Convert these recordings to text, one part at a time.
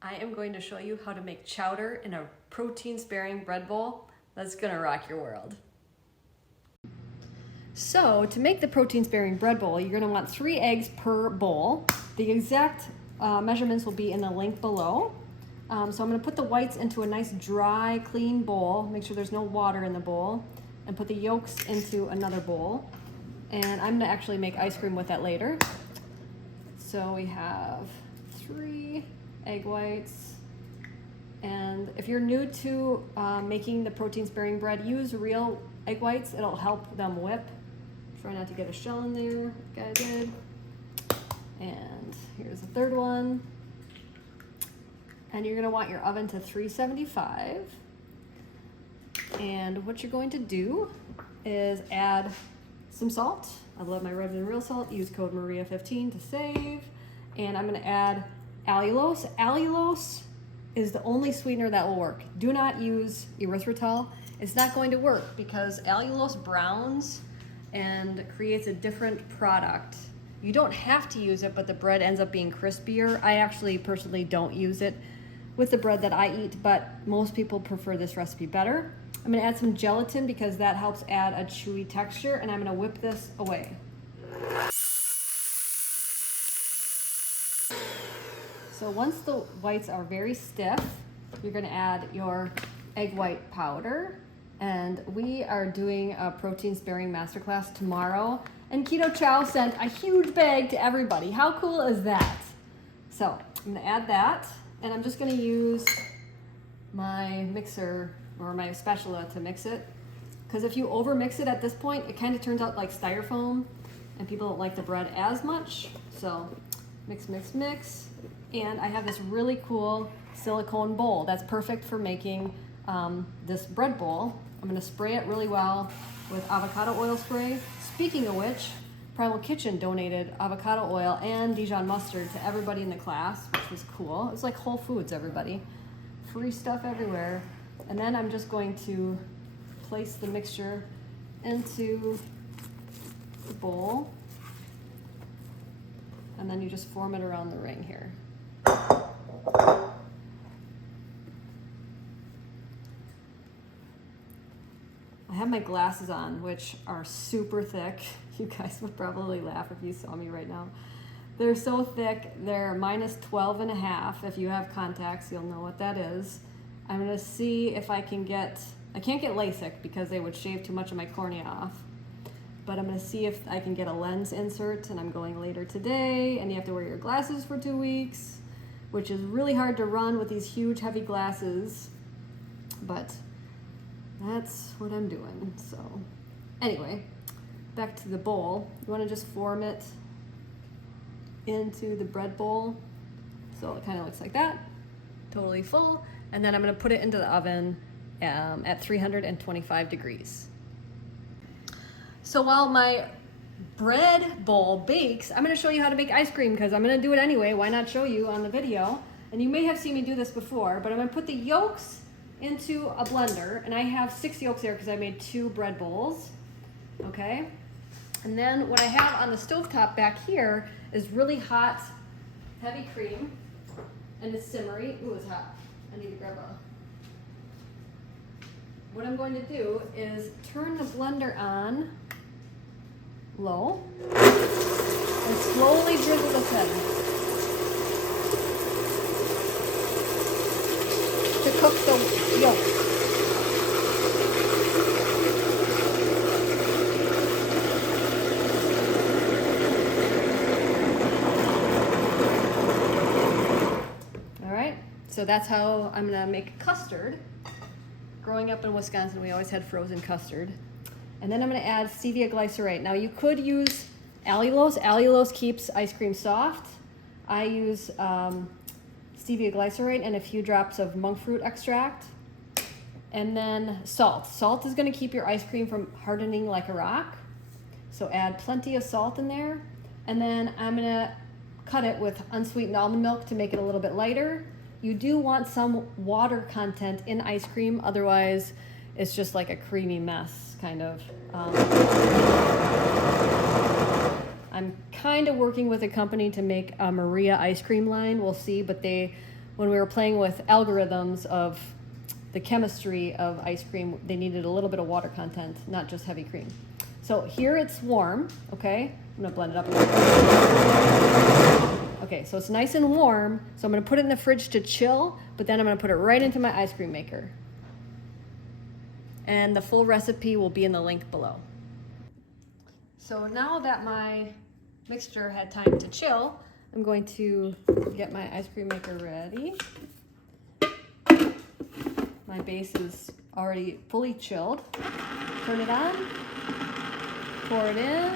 I am going to show you how to make chowder in a protein-sparing bread bowl that's gonna rock your world. So to make the protein-sparing bread bowl, you're gonna want 3 eggs per bowl. The exact measurements will be in the link below. So I'm gonna put the whites into a nice dry, clean bowl. Make sure there's no water in the bowl. And put the yolks into another bowl. And I'm gonna actually make ice cream with that later. So we have 3 egg whites. And if you're new to making the protein-sparing bread, use real egg whites. It'll help them whip. Try not to get a shell in there, like I did. And here's the third one. And you're gonna want your oven to 375. And what you're going to do is add some salt. I love my Revs and Real Salt. Use code Maria15 to save. And I'm gonna add allulose. Allulose is the only sweetener that will work. Do not use erythritol. It's not going to work because allulose browns and creates a different product. You don't have to use it, but the bread ends up being crispier. I actually personally don't use it with the bread that I eat, but most people prefer this recipe better. I'm gonna add some gelatin because that helps add a chewy texture, and I'm gonna whip this away. So once the whites are very stiff, you're gonna add your egg white powder. And we are doing a protein sparing masterclass tomorrow. And Keto Chow sent a huge bag to everybody. How cool is that? So I'm gonna add that. And I'm just gonna use my mixer or my spatula to mix it. Because if you over mix it at this point, it kind of turns out like styrofoam and people don't like the bread as much. So mix, mix, mix. And I have this really cool silicone bowl that's perfect for making this bread bowl. I'm gonna spray it really well with avocado oil spray. Speaking of which, Primal Kitchen donated avocado oil and Dijon mustard to everybody in the class, which was cool. It's like Whole Foods, everybody. Free stuff everywhere. And then I'm just going to place the mixture into the bowl. And then you just form it around the ring here. I have my glasses on, which are super thick. You guys would probably laugh if you saw me right now. They're so thick, they're -12.5. If you have contacts, you'll know what that is. I'm gonna see if I can get, I can't get LASIK because they would shave too much of my cornea off. But I'm gonna see if I can get a lens insert, and I'm going later today, and you have to wear your glasses for 2 weeks, which is really hard to run with these huge, heavy glasses. But that's what I'm doing. So anyway, back to the bowl. You want to just form it into the bread bowl. So it kind of looks like that, totally full. And then I'm going to put it into the oven at 325 degrees. So while my bread bowl bakes, I'm going to show you how to make ice cream because I'm going to do it anyway. Why not show you on the video? And you may have seen me do this before, but I'm going to put the yolks into a blender, and I have 6 yolks there because I made 2 bread bowls. Okay, and then what I have on the stovetop back here is really hot, heavy cream, and it's simmery. Ooh, it's hot. I need to grab a. What I'm going to do is turn the blender on low and slowly drizzle this in to cook the yolk. All right, so that's how I'm gonna make custard. Growing up in Wisconsin, we always had frozen custard. And then I'm gonna add stevia glycerate. Now you could use allulose. Allulose keeps ice cream soft. I use stevia glycerate and a few drops of monk fruit extract. And then salt. Salt is gonna keep your ice cream from hardening like a rock. So add plenty of salt in there. And then I'm gonna cut it with unsweetened almond milk to make it a little bit lighter. You do want some water content in ice cream, otherwise it's just like a creamy mess, kind of. I'm kind of working with a company to make a Maria ice cream line. We'll see, but they when we were playing with algorithms of the chemistry of ice cream, they needed a little bit of water content, not just heavy cream. So here it's warm, okay? I'm gonna blend it up a little. Okay, so it's nice and warm, so I'm gonna put it in the fridge to chill, but then I'm gonna put it right into my ice cream maker. And the full recipe will be in the link below. So now that my mixture had time to chill, I'm going to get my ice cream maker ready. My base is already fully chilled. Turn it on, pour it in,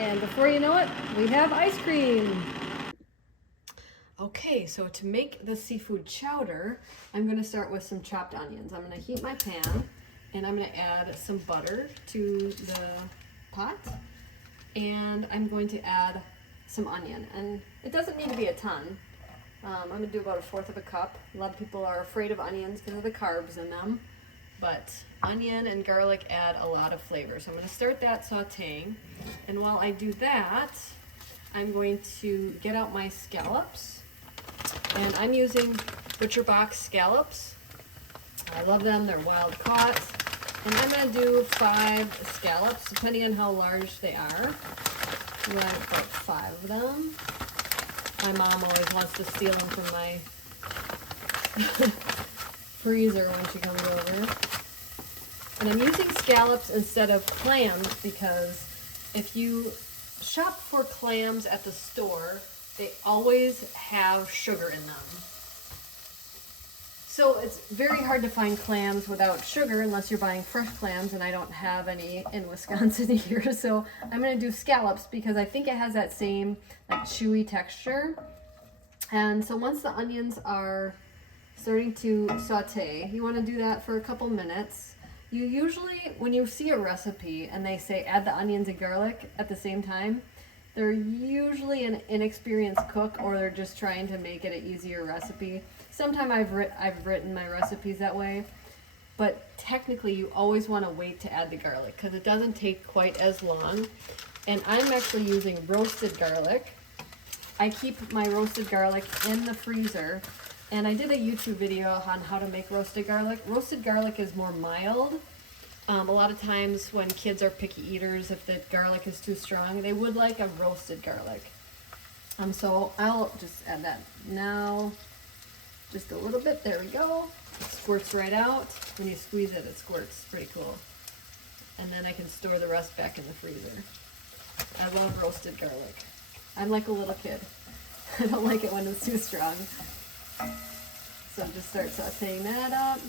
and before you know it, we have ice cream. Okay, so to make the seafood chowder, I'm gonna start with some chopped onions. I'm gonna heat my pan, and I'm gonna add some butter to the pot, and I'm going to add some onion, and it doesn't need to be a ton. I'm gonna do about 1/4 of a cup. A lot of people are afraid of onions because of the carbs in them, but onion and garlic add a lot of flavor. So I'm gonna start that sauteing, and while I do that, I'm going to get out my scallops, and I'm using Butcher Box scallops. I love them, they're wild caught, and I'm gonna do 5 scallops, depending on how large they are. I'm gonna put 5 of them. My mom always wants to steal them from my freezer when she comes over. And I'm using scallops instead of clams because if you shop for clams at the store, they always have sugar in them. So it's very hard to find clams without sugar unless you're buying fresh clams, and I don't have any in Wisconsin here. So I'm gonna do scallops because I think it has that same like chewy texture. And so once the onions are starting to saute, you wanna do that for a couple minutes. You usually, when you see a recipe and they say add the onions and garlic at the same time, they're usually an inexperienced cook, or they're just trying to make it an easier recipe. Sometimes I've written my recipes that way, but technically you always want to wait to add the garlic because it doesn't take quite as long. And I'm actually using roasted garlic. I keep my roasted garlic in the freezer, and I did a YouTube video on how to make roasted garlic. Roasted garlic is more mild. A lot of times when kids are picky eaters, if the garlic is too strong, they would like a roasted garlic. So I'll just add that now. Just a little bit, there we go. It squirts right out. When you squeeze it, it squirts. Pretty cool. And then I can store the rest back in the freezer. I love roasted garlic. I'm like a little kid. I don't like it when it's too strong. So just start sauteing that up.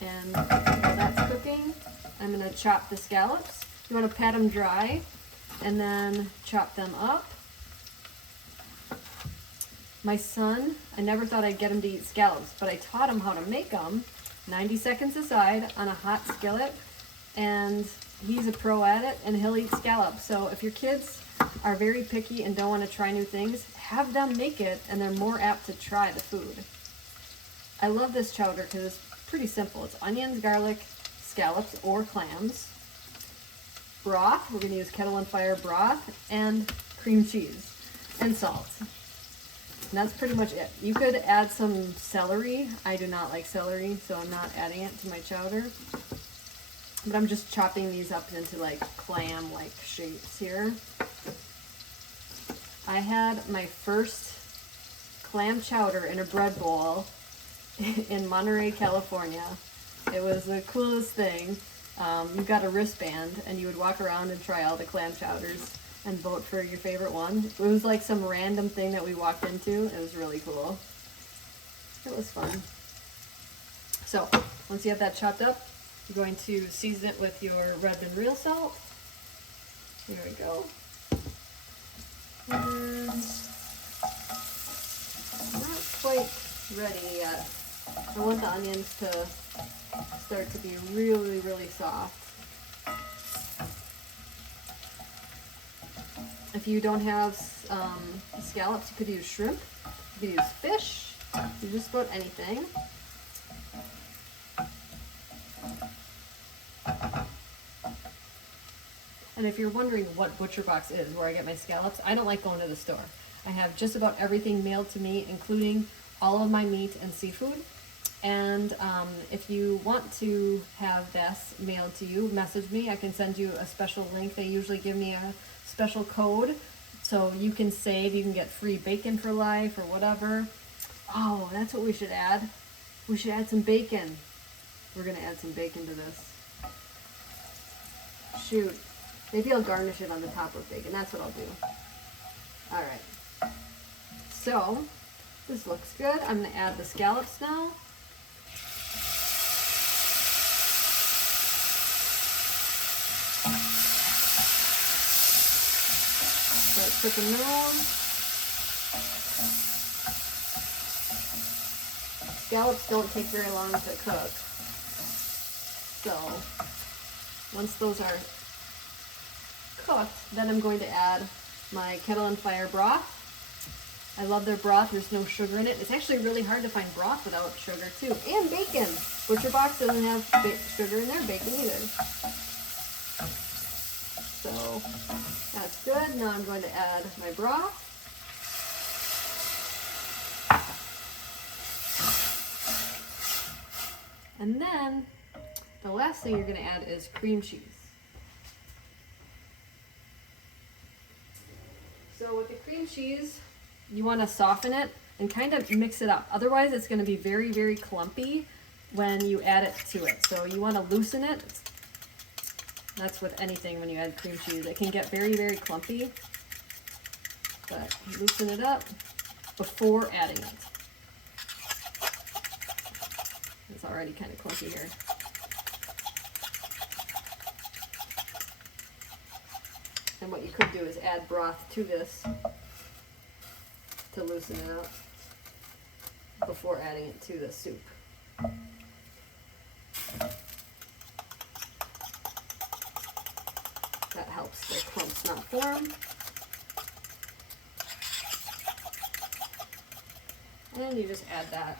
And while that's cooking, I'm gonna chop the scallops. You wanna pat them dry and then chop them up. My son, I never thought I'd get him to eat scallops, but I taught him how to make them 90 seconds aside on a hot skillet, and he's a pro at it, and he'll eat scallops. So if your kids are very picky and don't want to try new things, have them make it, and they're more apt to try the food. I love this chowder because it's pretty simple. It's onions, garlic, scallops, or clams, broth, we're going to use Kettle on Fire broth, and cream cheese, and salt. And that's pretty much it. You could add some celery. I do not like celery, so I'm not adding it to my chowder. But I'm just chopping these up into like clam-like shapes here. I had my first clam chowder in a bread bowl in Monterey, California. It was the coolest thing. You got a wristband and you would walk around and try all the clam chowders and vote for your favorite one. It was like some random thing that we walked into. It was really cool. It was fun. So once you have that chopped up, you're going to season it with your red and real salt. Here we go. And not quite ready yet. I want the onions to start to be really, really soft. If you don't have scallops, you could use shrimp, you could use fish, you just about anything. And if you're wondering what Butcher Box is, where I get my scallops, I don't like going to the store. I have just about everything mailed to me, including all of my meat and seafood. And if you want to have this mailed to you, message me. I can send you a special link. They usually give me a special code so you can save. You can get free bacon for life or whatever. Oh, that's what we should add. We should add some bacon. We're gonna add some bacon to this. Shoot. Maybe I'll garnish it on the top with bacon. That's what I'll do. All right. So this looks good. I'm gonna add the scallops now. Start cooking those. Scallops don't take very long to cook. So once those are cooked, then I'm going to add my kettle and fire broth. I love their broth. There's no sugar in it. It's actually really hard to find broth without sugar too. And bacon. Butcher Box doesn't have sugar in their bacon either. So that's good. Now I'm going to add my broth. And then the last thing you're going to add is cream cheese. So with the cream cheese, you want to soften it and kind of mix it up. Otherwise, it's going to be very, very clumpy when you add it to it. So you want to loosen it. That's with anything when you add cream cheese. It can get very, very clumpy. But loosen it up before adding it. It's already kind of clumpy here. And what you could do is add broth to this to loosen it up before adding it to the soup. That helps the clumps not form. And you just add that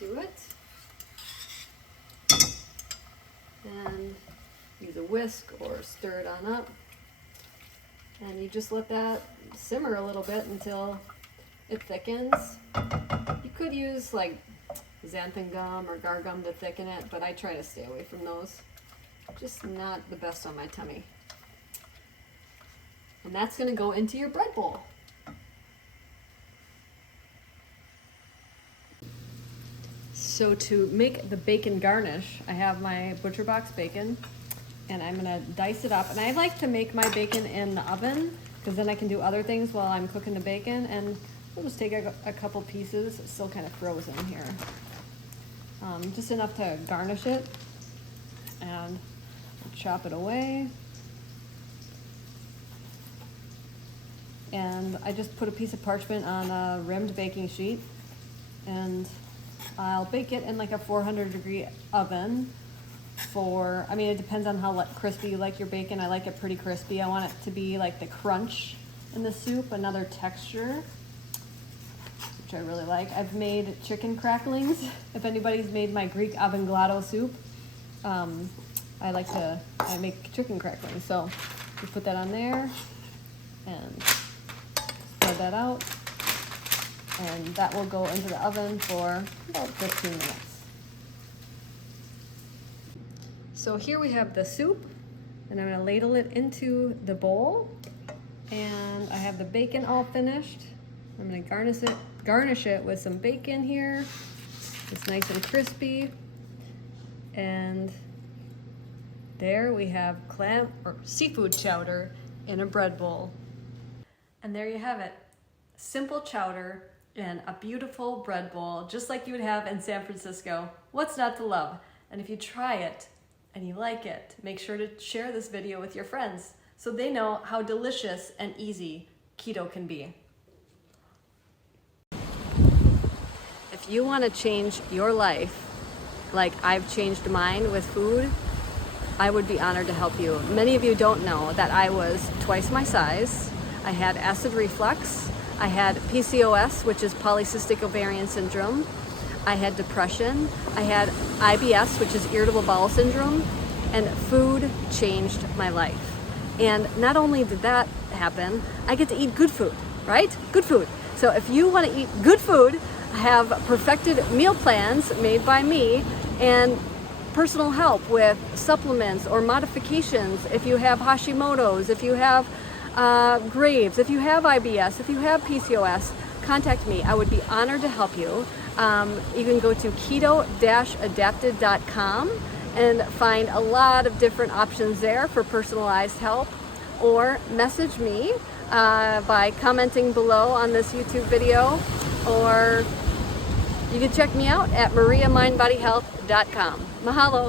to it. And use a whisk or stir it on up. And you just let that simmer a little bit until it thickens. You could use like xanthan gum or gar gum to thicken it, but I try to stay away from those. Just not the best on my tummy. And that's going to go into your bread bowl. So to make the bacon garnish, I have my Butcher Box bacon, and I'm gonna dice it up. And I like to make my bacon in the oven, because then I can do other things while I'm cooking the bacon. And we'll just take a couple pieces. It's still kind of frozen here. Just enough to garnish it, and chop it away. And I just put a piece of parchment on a rimmed baking sheet, and I'll bake it in like a 400-degree oven for, I mean, it depends on how crispy you like your bacon. I like it pretty crispy. I want it to be like the crunch in the soup, another texture, which I really like. I've made chicken cracklings. If anybody's made my Greek avocado soup, I make chicken cracklings. So you put that on there and spread that out. And that will go into the oven for about 15 minutes. So here we have the soup, and I'm gonna ladle it into the bowl. And I have the bacon all finished. I'm gonna garnish it with some bacon here. It's nice and crispy. And there we have clam or seafood chowder in a bread bowl. And there you have it. Simple chowder in a beautiful bread bowl, just like you would have in San Francisco. What's not to love? And if you try it and you like it, make sure to share this video with your friends so they know how delicious and easy keto can be. If you want to change your life like I've changed mine with food, I would be honored to help you. Many of you don't know that I was twice my size. I had acid reflux. I had PCOS, which is polycystic ovarian syndrome. I had depression. I had IBS, which is irritable bowel syndrome, and food changed my life. And not only did that happen, I get to eat good food. right? Good food. So if you want to eat good food, I have perfected meal plans made by me and personal help with supplements or modifications if you have Hashimoto's, if you have Graves, if you have IBS, if you have PCOS, contact me. I would be honored to help you. You can go to keto-adapted.com and find a lot of different options there for personalized help, or message me by commenting below on this YouTube video, or you can check me out at mariamindbodyhealth.com. Mahalo.